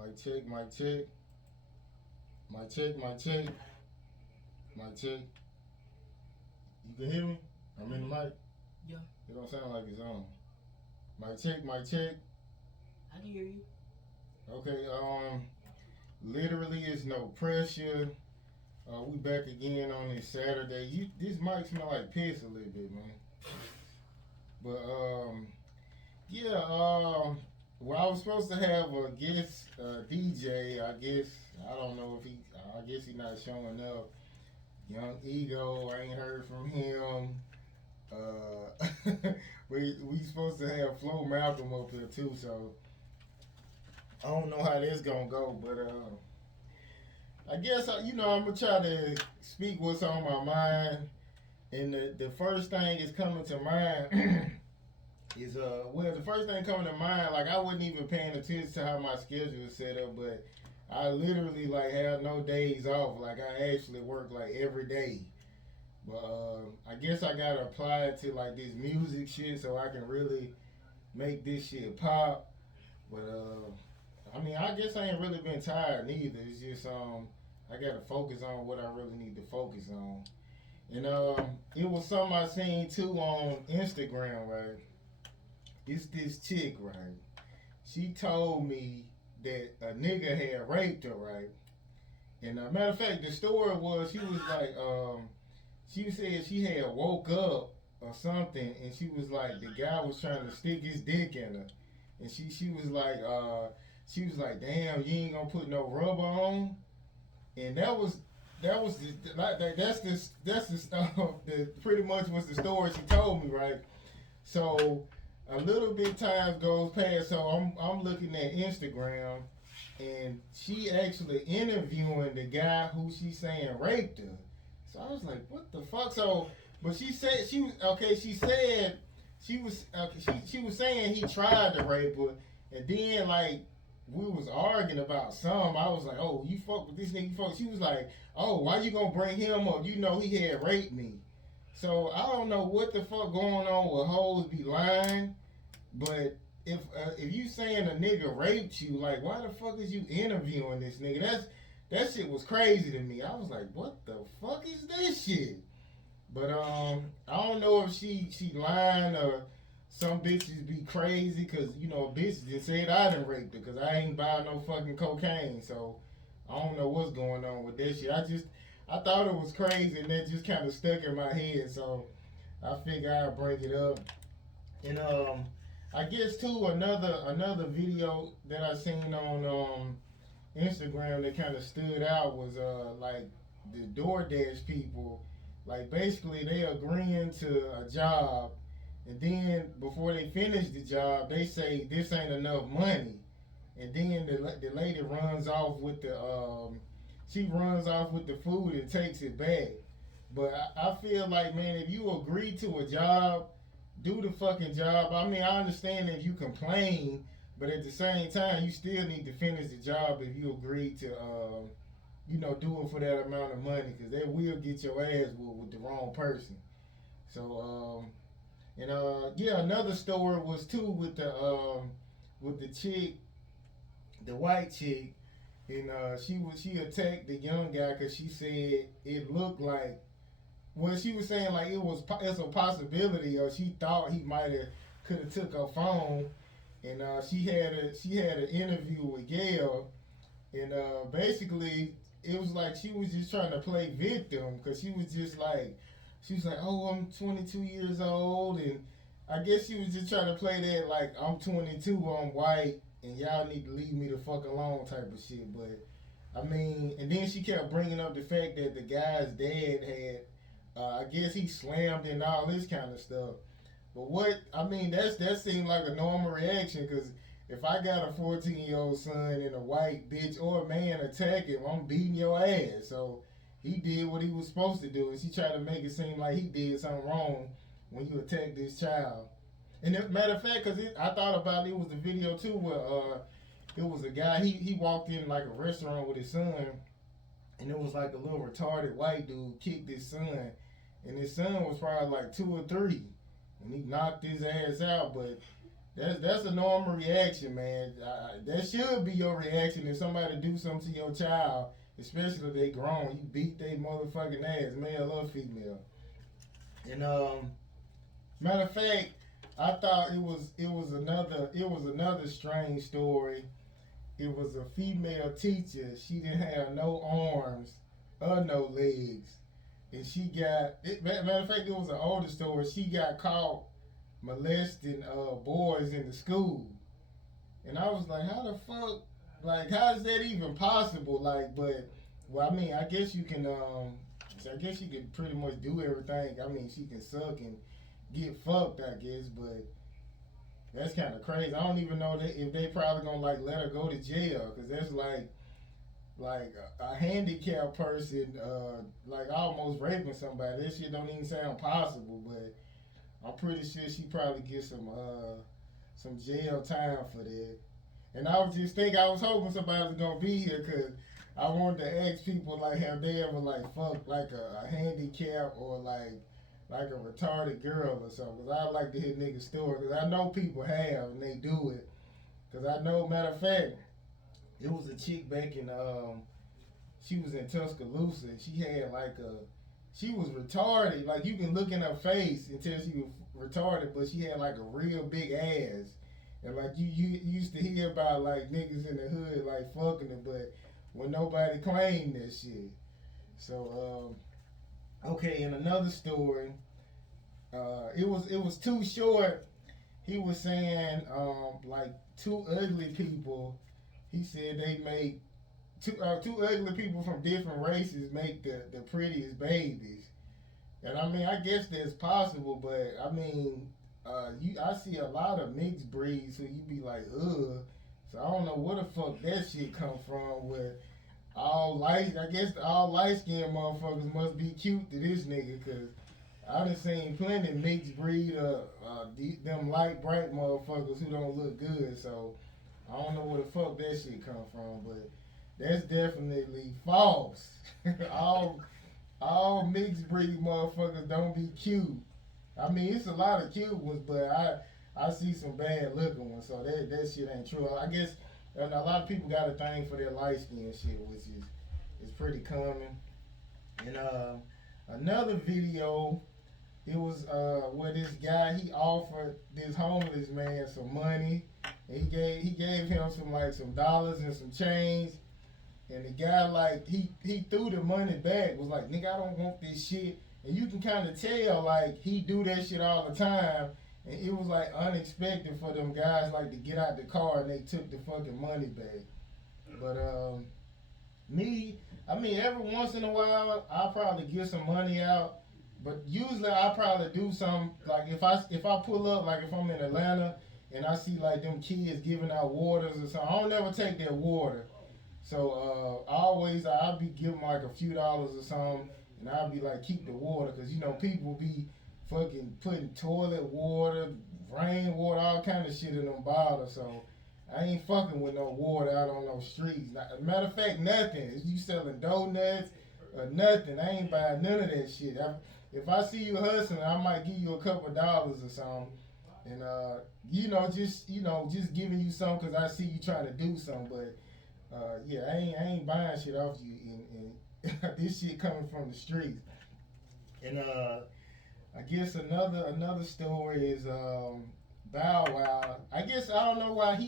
My check, my check, my check, my check, my check. You can hear me? I'm in the mic. Yeah, It don't sound like it's on. My check, my check. I can hear you. Okay, literally it's no pressure. We back again on this Saturday. This mic smell like piss a little bit, man. But yeah, well, I was supposed to have a guest DJ. I guess I don't know if he. I guess he's not showing up. Young Ego, I ain't heard from him. Uh, we supposed to have Flo Malcolm up here too, so I don't know how this gonna go, but I guess I'm gonna try to speak what's on my mind, and the first thing is coming to mind is the first thing coming to mind, like I wasn't even paying attention to how my schedule is set up, but I literally like have no days off. Like I actually work like every day. But I guess I gotta apply it to like this music shit so I can really make this shit pop. But I mean, I guess I ain't really been tired neither. It's just I gotta focus on what I really need to focus on. And it was something I seen too on Instagram, right? It's this chick, right? She told me that a nigga had raped her, right? And matter of fact, the story was she said she had woke up or something, and she was like the guy was trying to stick his dick in her, and she was like, damn, you ain't gonna put no rubber on, and that's the stuff that pretty much was the story she told me, right? So a little bit time goes past, so I'm looking at Instagram, and she actually interviewing the guy who she's saying raped her. So I was like, what the fuck? So, but she said she was okay. She said she was saying he tried to rape her, and then like we was arguing about some. I was like, oh, you fuck with this nigga, you fuck. She was like, oh, why you gonna bring him up? You know he had raped me. So I don't know what the fuck going on with hoes be lying, but if you saying a nigga raped you, like why the fuck is you interviewing this nigga? That shit was crazy to me. I was like, what the fuck is this shit? But I don't know if she lying or some bitches be crazy because a bitch just said I done raped her because I ain't buying no fucking cocaine. So I don't know what's going on with that shit. I thought it was crazy and that just kind of stuck in my head. So I figured I'd bring it up. And I guess too another video that I seen on Instagram that kind of stood out was like the DoorDash people, like basically they agreeing to a job, and then before they finish the job, they say this ain't enough money, and then the lady runs off with the she runs off with the food and takes it back. But I feel like, man, if you agree to a job, do the fucking job. I mean, I understand if you complain, but at the same time, you still need to finish the job if you agree to, do it for that amount of money, because they will get your ass whooped with the wrong person. So, yeah, another story was too with the chick, the white chick, and she attacked the young guy because she said it looked like. Well, she was saying like it's a possibility, or she thought he might have could have took her phone, and she had an interview with Gail, and basically it was like she was just trying to play victim because she was like, oh, I'm 22 years old, and I guess she was just trying to play that like I'm 22, I'm white, and y'all need to leave me the fuck alone type of shit. But I mean, and then she kept bringing up the fact that the guy's dad had, I guess he slammed and all this kind of stuff. But that seemed like a normal reaction because if I got a 14-year-old son and a white bitch or a man attack him, I'm beating your ass. So he did what he was supposed to do, and she tried to make it seem like he did something wrong when you attack this child. And matter of fact, because I thought about it was the video too where it was a guy, he walked in like a restaurant with his son, and it was like a little retarded white dude kicked his son, and his son was probably like 2 or 3, and he knocked his ass out. But That's a normal reaction, man. That should be your reaction if somebody do something to your child, especially if they grown. You beat they motherfucking ass, male or female. And matter of fact, I thought it was another strange story. It was a female teacher. She didn't have no arms or no legs, and she got. Matter of fact, it was an older story. She got caught molesting boys in the school, and I was like, how the fuck? Like, how is that even possible? Like, but well, I mean, I guess you can. So I guess you can pretty much do everything. I mean, she can suck and get fucked, I guess, but that's kind of crazy. I don't even know if they probably gonna like let her go to jail, because that's like a handicapped person like almost raping somebody. That shit don't even sound possible, but I'm pretty sure she probably get some jail time for that. And I was just thinking, I was hoping somebody was gonna be here, because I wanted to ask people like, have they ever like fucked like a handicap or like a retarded girl or something? Because I like to hear niggas' stories, because I know people have and they do it. Because I know, matter of fact, it was a chick back in she was in Tuscaloosa, and she was retarded. Like, you can look in her face and tell she was retarded, but she had like a real big ass. And like you used to hear about like niggas in the hood like fucking her, but when nobody claimed that shit. So okay, in another story, it was too short. He was saying like two ugly people. He said they make two ugly people from different races make the prettiest babies. And I mean, I guess that's possible, but I mean, I see a lot of mixed breeds, so you be like, ugh. So I don't know where the fuck that shit come from. With I guess all light skinned motherfuckers must be cute to this nigga, cause I done seen plenty mixed breed them light bright motherfuckers who don't look good. So I don't know where the fuck that shit come from, but that's definitely false. all all mixed breed motherfuckers don't be cute. I mean, it's a lot of cute ones, but I see some bad looking ones, so that shit ain't true. I guess a lot of people got a thing for their light skin shit, which is pretty common. And another video, it was where this guy, he offered this homeless man some money. And he gave him some dollars and some change. And the guy, like, he threw the money back, was like, nigga, I don't want this shit. And you can kind of tell, like, he do that shit all the time. And it was, like, unexpected for them guys, like, to get out the car and they took the fucking money back. But, I mean, every once in a while, I'll probably get some money out. But usually I probably do some, like, if I pull up, like, if I'm in Atlanta and I see, like, them kids giving out waters or something, I don't never take their water. So I'll be giving like a few dollars or something, and I'll be like, keep the water, because you know people be fucking putting toilet water, rain water, all kind of shit in them bottles. So I ain't fucking with no water out on those streets. Matter of fact, nothing. If you selling donuts or nothing, I ain't buying none of that shit. If I see you hustling, I might give you a couple of dollars or something, and just giving you something because I see you trying to do something, but. Yeah, I ain't buying shit off you, and this shit coming from the streets. And I guess another story is Bow Wow. I guess I don't know why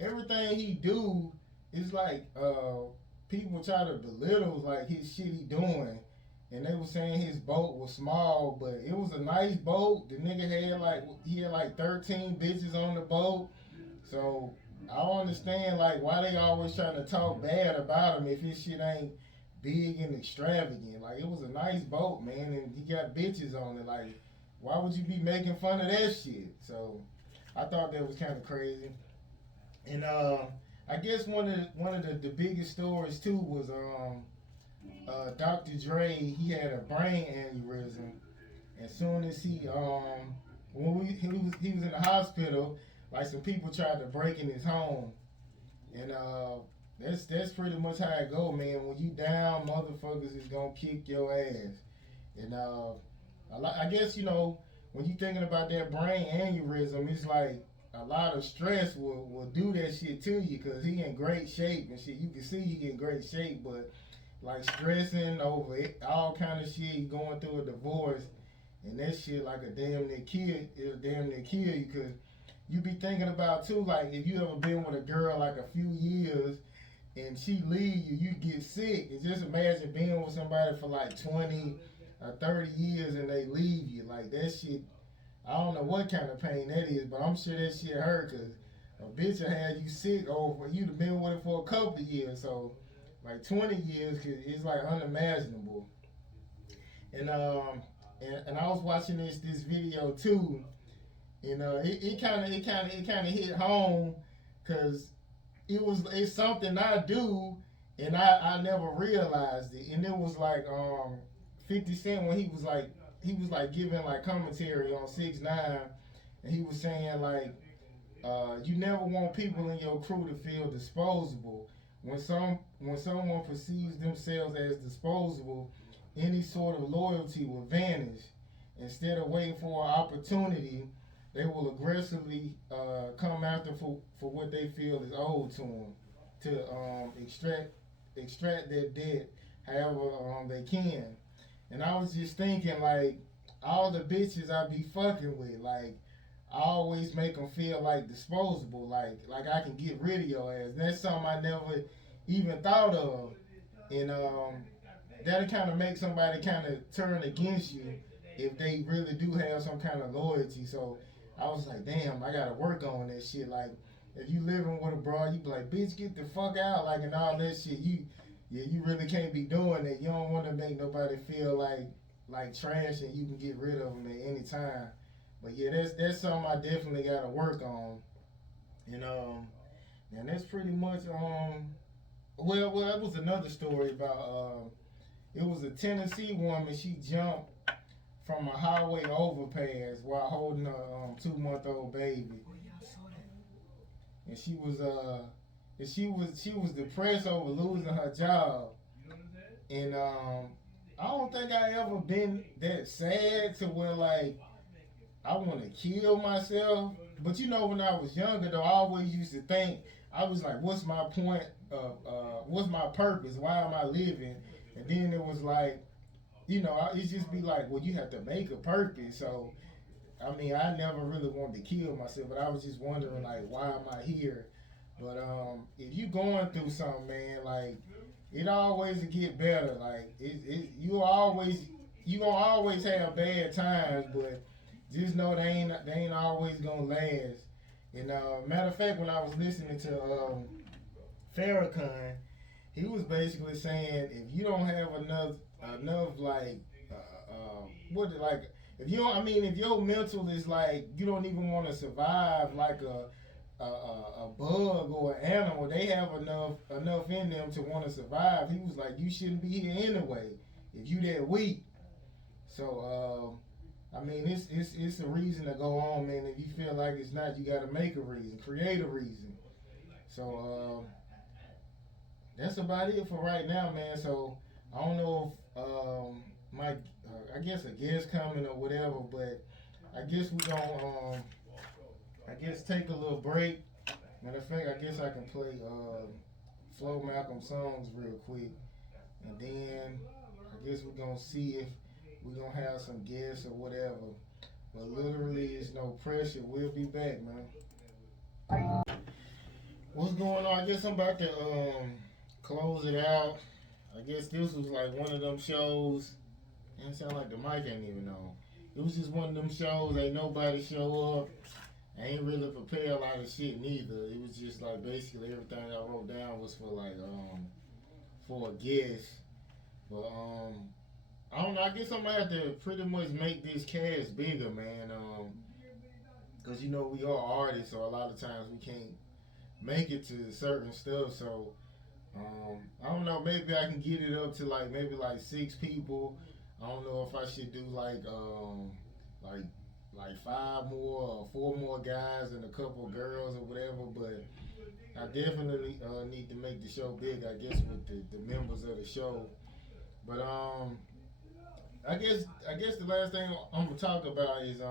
everything he do is like people try to belittle like his shit he doing. And they were saying his boat was small, but it was a nice boat. The nigga had like 13 bitches on the boat. So I don't understand like why they always trying to talk bad about him if his shit ain't big and extravagant. Like, it was a nice boat, man, and he got bitches on it. Like, why would you be making fun of that shit? So I thought that was kind of crazy. And I guess one of the biggest stories too was Dr. Dre. He had a brain aneurysm. As soon as he was in the hospital. Like, some people tried to break in his home, and that's pretty much how it go, man. When you down, motherfuckers is gonna kick your ass. And I guess when you thinking about that brain aneurysm, it's like a lot of stress will do that shit to you because he in great shape and shit. You can see he in great shape, but like stressing over it, all kind of shit. He going through a divorce, and that shit like a damn near kill. It'll damn near kill you because you be thinking about too. Like if you ever been with a girl like a few years and she leave you, you get sick. And just imagine being with somebody for like 20 or 30 years and they leave you. Like that shit, I don't know what kind of pain that is, but I'm sure that shit hurt because a bitch will have you sick over, you'd have been with her for a couple of years. So like 20 years, cause it's like unimaginable. And and I was watching this video too, and it kind of hit home, cause it's something I do, and I never realized it. And it was like 50 Cent when he was like giving like commentary on 6ix9ine, and he was saying like you never want people in your crew to feel disposable. When someone perceives themselves as disposable, any sort of loyalty will vanish. Instead of waiting for an opportunity, they will aggressively come after for what they feel is owed to them to extract their debt however they can. And I was just thinking like all the bitches I be fucking with, like I always make them feel like disposable, like I can get rid of your ass. And that's something I never even thought of, and that'll kind of make somebody kind of turn against you if they really do have some kind of loyalty. So I was like, damn, I gotta work on that shit. Like if you living with a broad, you be like, bitch, get the fuck out, like and all that shit. You really can't be doing that. You don't want to make nobody feel like trash, and you can get rid of them at any time. But yeah, that's something I definitely gotta work on. And and that's pretty much well, that was another story about it was a Tennessee woman. She jumped from a highway overpass while holding a 2-month-old baby, and she was depressed over losing her job. And I don't think I ever been that sad to where like I want to kill myself. But you know, when I was younger, though, I always used to think, I was like, what's my point of, what's my purpose? Why am I living? And then it was like, you know, it just be like, well, you have to make a purpose. So, I mean, I never really wanted to kill myself, but I was just wondering, like, why am I here? But if you going through something, man, like, it always get better. Like, you gonna always have bad times, but just know they ain't always gonna last. And matter of fact, when I was listening to Farrakhan, he was basically saying if you don't have enough like like if you don't, I mean, if your mental is like you don't even want to survive like a bug or an animal, they have enough in them to want to survive. He was like, you shouldn't be here anyway if you that weak. So I mean, it's a reason to go on, man. If you feel like it's not, you got to make a reason, create a reason. So that's about it for right now, man. So I don't know if my I guess a guest coming or whatever, but I guess we gonna I guess take a little break. Matter of fact, I guess I can play Flo Malcolm songs real quick, and then I guess we're gonna see if we're gonna have some guests or whatever. But literally, it's no pressure. We'll be back, man. What's going on? I guess I'm about to close it out. I guess this was like one of them shows. And it sound like the mic ain't even on. It was just one of them shows. Ain't nobody show up. I ain't really prepared a lot of shit neither. It was just like basically everything I wrote down was for like for a guest. But I don't know. I guess I'm gonna have to pretty much make this cast bigger, man. Cause you know we are artists, so a lot of times we can't make it to certain stuff. So I don't know. Maybe I can get it up to like maybe like 6 people. I don't know if I should do like 5 more or 4 more guys and a couple girls or whatever. But I definitely need to make the show big. I guess with the members of the show. But I guess the last thing I'm gonna talk about is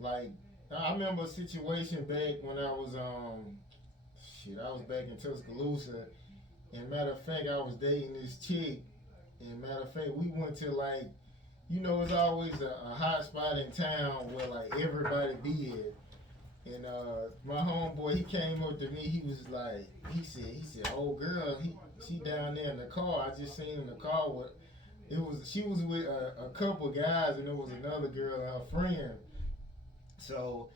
like I remember a situation back when I was I was back in Tuscaloosa, and matter of fact, I was dating this chick, and matter of fact, we went to like, it's always a hot spot in town where like everybody be at. And my homeboy, he came up to me. He was like, he said, "Old girl, she down there in the car. I just seen in the car with she was with a couple guys, and there was another girl and her friend." So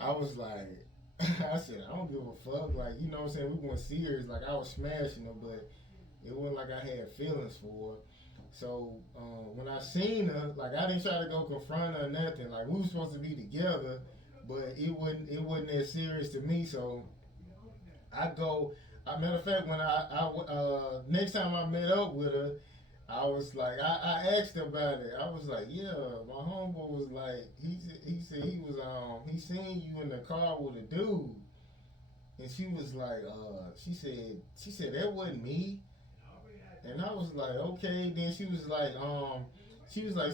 I was like, I said, I don't give a fuck. Like, you know what I'm saying? We weren't serious. Like, I was smashing her, but it wasn't like I had feelings for her. So when I seen her, like, I didn't try to go confront her or nothing. Like, we were supposed to be together, but it wasn't that serious to me. So I go. Matter of fact, when I next time I met up with her, I was like, I asked her about it. I was like, yeah, my homeboy was like, he said he seen you in the car with a dude, and she was like, she said that wasn't me, and I was like, okay. Then she was like,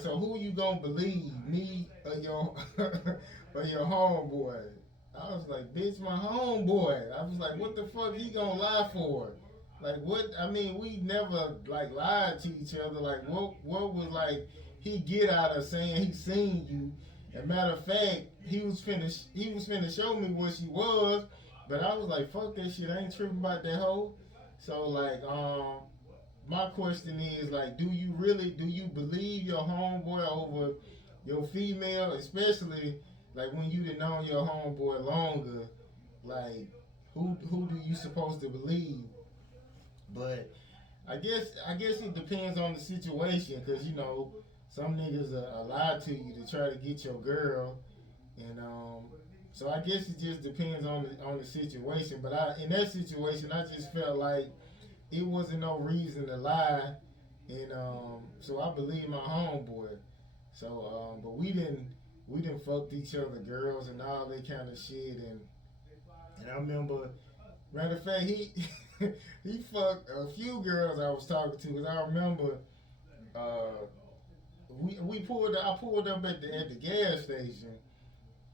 so who you gonna believe, me or your or your homeboy? I was like, bitch, my homeboy. I was like, what the fuck he gonna lie for? Like, what? I mean, we never like lied to each other. Like, what was like he get out of saying he seen you? And matter of fact, he was finna show me what she was, but I was like, fuck that shit. I ain't tripping about that hoe. So like, my question is like, do you believe your homeboy over your female, especially like when you done known your homeboy longer? Like, who do you supposed to believe? But I guess it depends on the situation, cause some niggas lie to you to try to get your girl, and so I guess it just depends on the situation. But in that situation, I just felt like it wasn't no reason to lie, and so I believe my homeboy. So but we didn't fucked each other, girls, and all that kind of shit, and I remember. Matter of fact, he he fucked a few girls I was talking to. Cause I remember I pulled up at the gas station,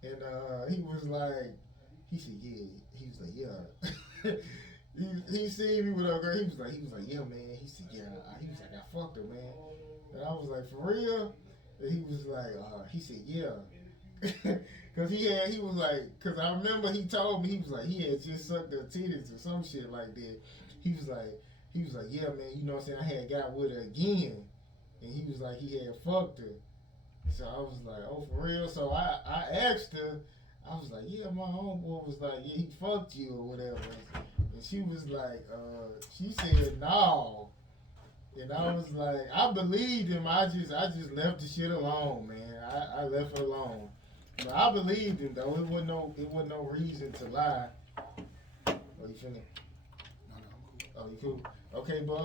and he was like, he said, yeah. He was like, yeah. he seen me with a girl. He was like, yeah, man. He said, yeah. He was like, I fucked her, man. And I was like, for real? And he was like, he said, yeah. Cause he was like, cause I remember he told me, he was like, he had just sucked her titties or some shit like that. He was like, yeah, man, you know what I'm saying? I had got with her again, and he was like, he had fucked her. So I was like, oh, for real? So I asked her, I was like, yeah, my homeboy was like, yeah, he fucked you or whatever. And she was like, she said no. And I was like, I believed him. I just left the shit alone, man. I left her alone. But I believed him though. It wasn't no reason to lie. Oh, you finna? No, I'm cool. Oh, you cool? Okay, but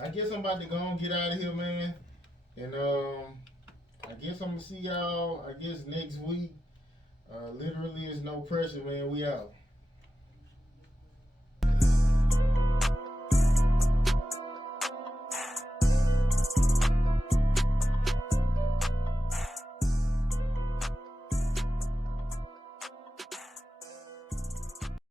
I guess I'm about to go and get out of here, man. And I guess I'm gonna see y'all. I guess next week. Literally, is no pressure, man. We out.